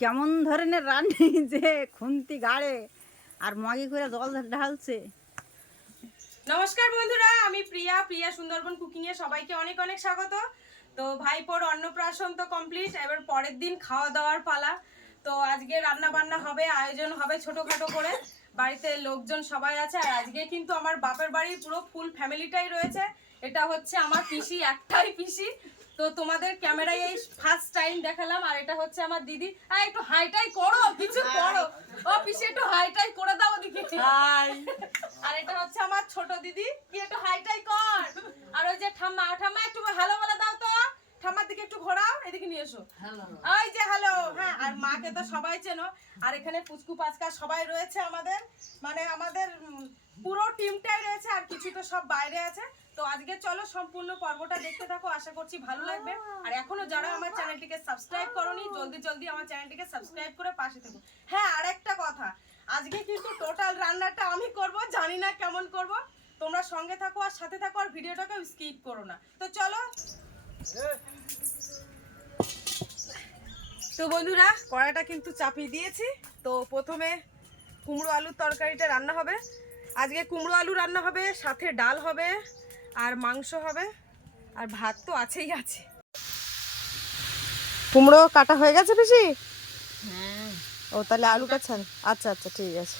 কেমন ধরনের রান্নি যে খুন্তি গাড়ে আর মগে করে জল ঢালছে। নমস্কার বন্ধুরা, আমি প্রিয়া প্রিয়া সুন্দরবন কুকিং এ সবাইকে অনেক অনেক স্বাগত। তো ভাইপোর অন্নপ্রাশন তো কমপ্লিট এবার পরের দিন খাওয়া দাওয়ার পালা। তো আজকে রান্না বান্না হবে, আয়োজন হবে ছোটখাটো করে। বাড়িতে লোকজন সবাই আছে, আর আজকে কিন্তু আমার বাপের বাড়ির পুরো ফুল ফ্যামিলিটাই রয়েছে। এটা হচ্ছে আমার পিসি, একটাই পিসি। তো তোমাদের ক্যামেরায় এই ফার্স্ট টাইম দেখালাম আর এটা হচ্ছে আমার দিদি। আর একটু হাইটাই করো কিছু করো। ও একটু হাইটাই করে দাও ওদিকে। আর এটা হচ্ছে আমার ছোট দিদি। কি একটু হাইটাই কর। আর ওই যে ঠাম্মা ঠাম্মা একটু ভালো বলে দাও তো ঠাম্মার দিকে একটু ঘোরাও এদিকে নিয়ে এসো। ওই যে হ্যালো হ্যাঁ আর মাকে তো সবাই চেনো। আর এখানে পুচকু পাচকা সবাই রয়েছে আমাদের। মানে আমাদের পুরো টিমটাই রয়েছে আর কিছু তো সব বাইরে আছে। তো আজকে চলো সম্পূর্ণ পর্বটা দেখতে থাকো আশা করছি ভালো লাগবে। আর এখনও যারা আমার চ্যানেলটিকে সাবস্ক্রাইব করনি জলদি জলদি আমার চ্যানেলটিকে সাবস্ক্রাইব করে পাশে থেকো। হ্যাঁ আর একটা কথা আজকে কিন্তু টোটাল রান্নাটা আমি করব জানি না কেমন করব। তোমরা সঙ্গে থাকো আর সাথে থাকো আর ভিডিওটাকে স্কিপ করো না। তো চলো। তো বন্ধুরা কড়াটা কিন্তু চাপিয়ে দিয়েছি। তো প্রথমে কুমড়ো আলুর তরকারিটা রান্না হবে। আজকে কুমড়ো আলু রান্না হবে সাথে ডাল হবে আর মাংস হবে। আর ভাত তো আছেই আছে। কুমড়ো কাটা হয়ে গেছে বেশি ও তাহলে আলুটা ছাড়। আচ্ছা আচ্ছা ঠিক আছে।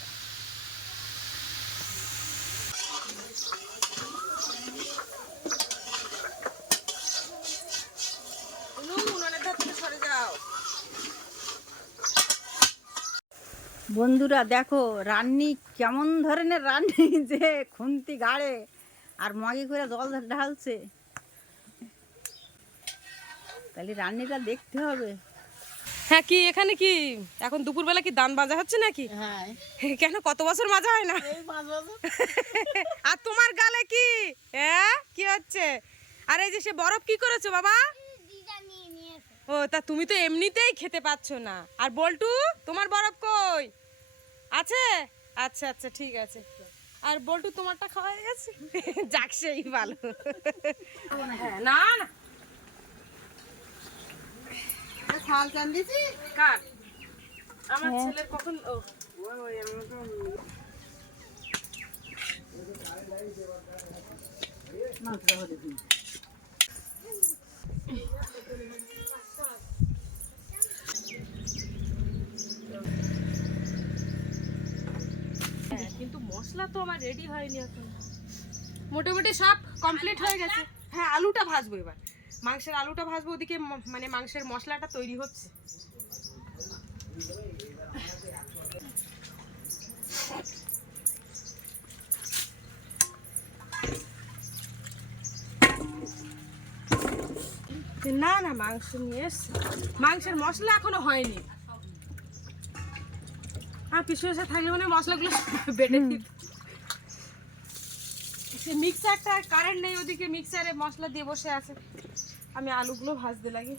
উনুনের ধার থেকে সরে যাও। বন্ধুরা দেখো রান্নি কেমন ধরনের রান্নি যে খুন্তি গাড়ে আর মগে করে জল ঢালছে। তাহলে রান্নিটা দেখতে হবে। হ্যাঁ কি এখানে কি? এখন দুপুরবেলা কি দান বাজা হচ্ছে নাকি? হ্যাঁ। কেন কত বছর মাজা হয় না? আর তোমার গালে কি? হ্যাঁ কি হচ্ছে? আর এই যে সে বরফ কি করেছ বাবা? ও তা তুমি তো এমনিতেই খেতে পাচ্ছ না। আর বল্টু তোমার বরফ কই? আছে? আচ্ছা আচ্ছা ঠিক আছে। আর বল্টু তোমারটা খাওয়া হয়ে গেছে? যাক সেই ভালো। হ্যাঁ না না। থাল চান দিছি কার? আমার ছেলের কখন? ও। হ্যাঁ, মশলা তো আমার রেডি হয়নি এখন। মোটামুটি সব কমপ্লিট হয়ে গেছে। হ্যাঁ আলুটা ভাজবো এবার। মাংসের আলুটা ভাজবো ওদিকে মানে মাংসের মশলাটা তৈরি হচ্ছে। না না মাংস নিয়ে এসছি। মাংসের মশলা এখনও হয়নি। আর পিছু এসে থাকলে মানে মশলাগুলো বেটে দিত। মিক্সারটা কারেন্ট নেই ওদিকে মিক্সারে মশলা দিয়ে বসে আছে। আমি আলুগুলো ভাজতে লাগি।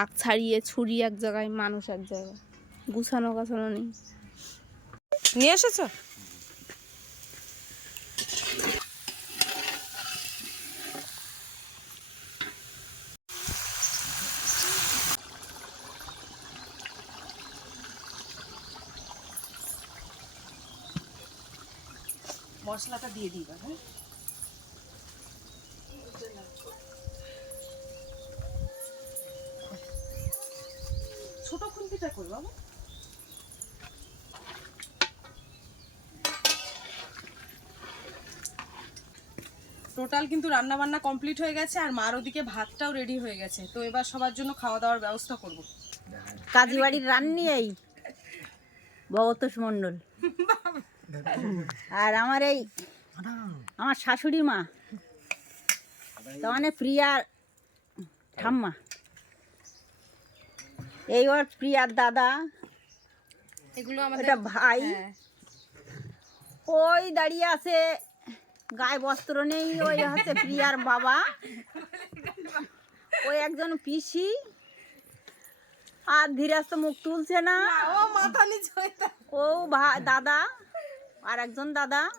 আখ ছাড়িয়ে ছুরি এক জায়গায় মানুষ এক জায়গায়। গুছানো গাছানো নেই। নিয়ে এসেছ? মশলাটা দিয়ে দিবা হ্যাঁ? ছোট খুন্তিটা কই বাবা। টোটাল কিন্তু রান্না বান্না কমপ্লিট হয়ে গেছে আর মার ওদিকে ভাতটাও রেডি হয়ে গেছে। তো এবার সবার জন্য খাওয়া দাওয়ার ব্যবস্থা করব। কাজী বাড়ির রান্নি এই। ভগতোষ মণ্ডল। আর আমার এই আমার শাশুড়ি মা। তার মানে প্রিয়ার ঠাম্মা। এই ওর প্রিয়ার দাদা। এগুলো আমাদের ভাই। হ্যাঁ। ওই দাঁড়িয়ে আছে গায়ে বস্ত্র নেই ওই হচ্ছে প্রিয়ার বাবা। ওই একজন পিসি। আর ধীরাজ তো মুখ তুলছে না। ও মাথা নিচে ও ভা দাদা। আর একজন দাদা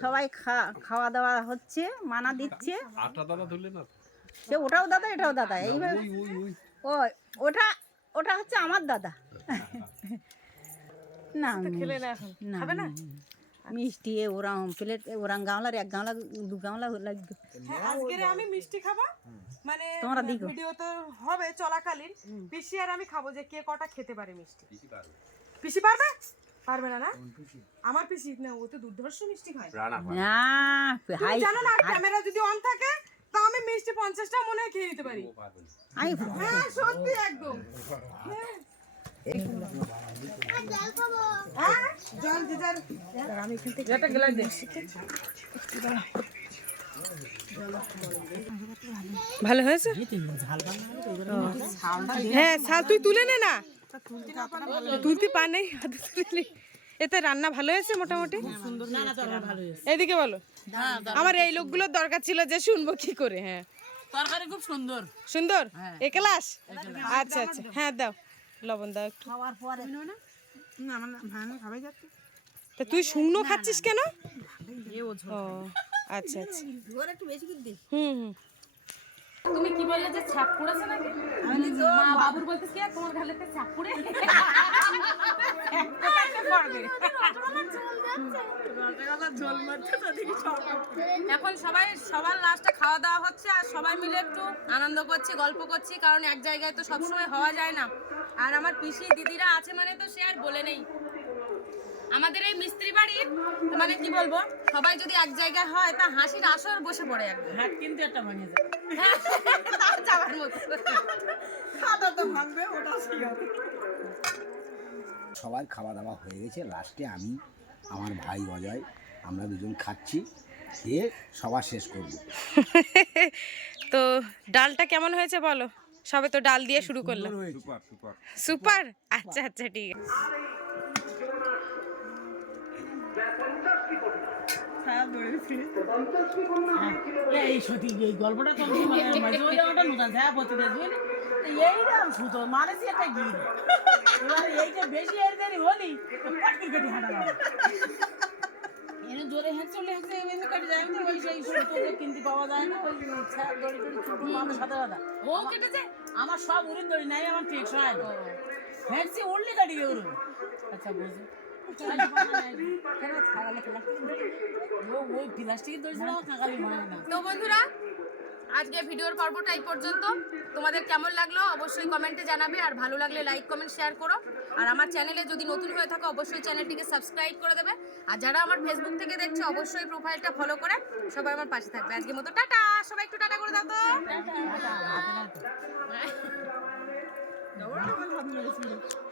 সবাই খা- খাওয়া দাওয়া হচ্ছে মানা দিচ্ছে। আটটা দাদা ধরলে না? সে ওটাও দাদা এটাও দাদা এইভাবে ওই ওই ওই। ও ওটা ওটা হচ্ছে আমার দাদা। না খেলে না খাবে মিষ্টি প্লেট ওরাং গামলার এক গামলা দু গামলা লাগবে। হ্যাঁ, আজকের আমি মিষ্টি খাব। মানে তোমরা দিগো। ভিডিও তো হবে চলাকালীন। পিসি আর আমি খাব যে কে কটা খেতে পারে মিষ্টি। পিসি পারবে। পারবে? না না? আমার পিসি না ও তো দুর্ধর্ষ মিষ্টি খায়। না তুমি হাই জানো না ক্যামেরা যদি অন থাকে তা আমি মিষ্টি পঞ্চাশটা মনে হয় খেয়ে নিতে পারি। আমি হ্যাঁ সত্যি একদম। হ্যাঁ। হ্যাঁ, আমি ভালো হয়েছে? হ্যাঁ শাল তুই তুলে নে না। তুলতে পা নেই। এতে রান্না ভালো হয়েছে মোটামুটি? এদিকে বলো। আমার এই লোকগুলোর দরকার ছিল যে শুনব কি করে হ্যাঁ। তরকারি খুব সুন্দর। সুন্দর? একলাস আচ্ছা আচ্ছা। হ্যাঁ দাও। লবণ দাও একটু। খাওয়ার পরে। তা তুই শুকনো খাচ্ছিস কেন? ও আচ্ছা আচ্ছা। জোর একটু বেশি করে দিস হুম হুম। তুমি কি বললে যে ছাপ পড়েছে নাকি? মা বাবুর বলতে কি তোমার গালেতে ছাপ পড়ে? এখন সবাই সবার লাস্টে খাওয়া দাওয়া হচ্ছে আর সবাই মিলে একটু আনন্দ করছি গল্প করছি কারণ এক জায়গায় তো সবসময় হওয়া যায় না। আর আমার পিসি দিদিরা আছে মানে তো সে আর বলে নেই। আমাদের এই মিস্ত্রি বাড়ির মানে কি বলব? সবাই যদি এক জায়গায় হয় তা হাসির আসর বসে পড়ে একদম। হাত কিন্তু একটা ভাঙে যায় তাও যাওয়ার মতো। সবার খাওয়া দাওয়া হয়ে গেছে। লাস্টে আমি আমার ভাই অজয় আমরা দুজন খাচ্ছি খেয়ে সবার শেষ করব। তো ডালটা কেমন হয়েছে বলো? সবে তো ডাল দিয়ে শুরু করলাম। Super super? সুপার। আচ্ছা আচ্ছা ঠিক আছে। এই সত্যি এই গল্পটা তো মানে এই সুতো একটা গির এবার এইটা বেশি এর দেরি হলি পাটকির কেটে হাঁটা এনে জোরে চলে হেঁটে এমনি কেটে যায় ওই সেই সুতো কিনতে পাওয়া যায় না ওই দড়ি টড়ি মানুষ সাথে ও কেটেছে? আমার সব উড়ির দড়ি নাই আমার ঠিক হয় হেঁটছি উড়লি কাটি উড়ু আচ্ছা বুঝি তো বন্ধুরা আজকে ভিডিওর পর্বটা এই পর্যন্ত। তোমাদের কেমন লাগল অবশ্যই কমেন্টে জানাবে আর ভালো লাগলে লাইক কমেন্ট শেয়ার করো। আর আমার চ্যানেলে যদি নতুন হয়ে থাকো অবশ্যই চ্যানেলটিকে সাবস্ক্রাইব করে দেবে। আর যারা আমার ফেসবুক থেকে দেখছ অবশ্যই প্রোফাইলটা ফলো করে সবাই আমার পাশে থাকবে। আজকের মতো টাটা। সবাই একটু টাটা করে দাও তো। তো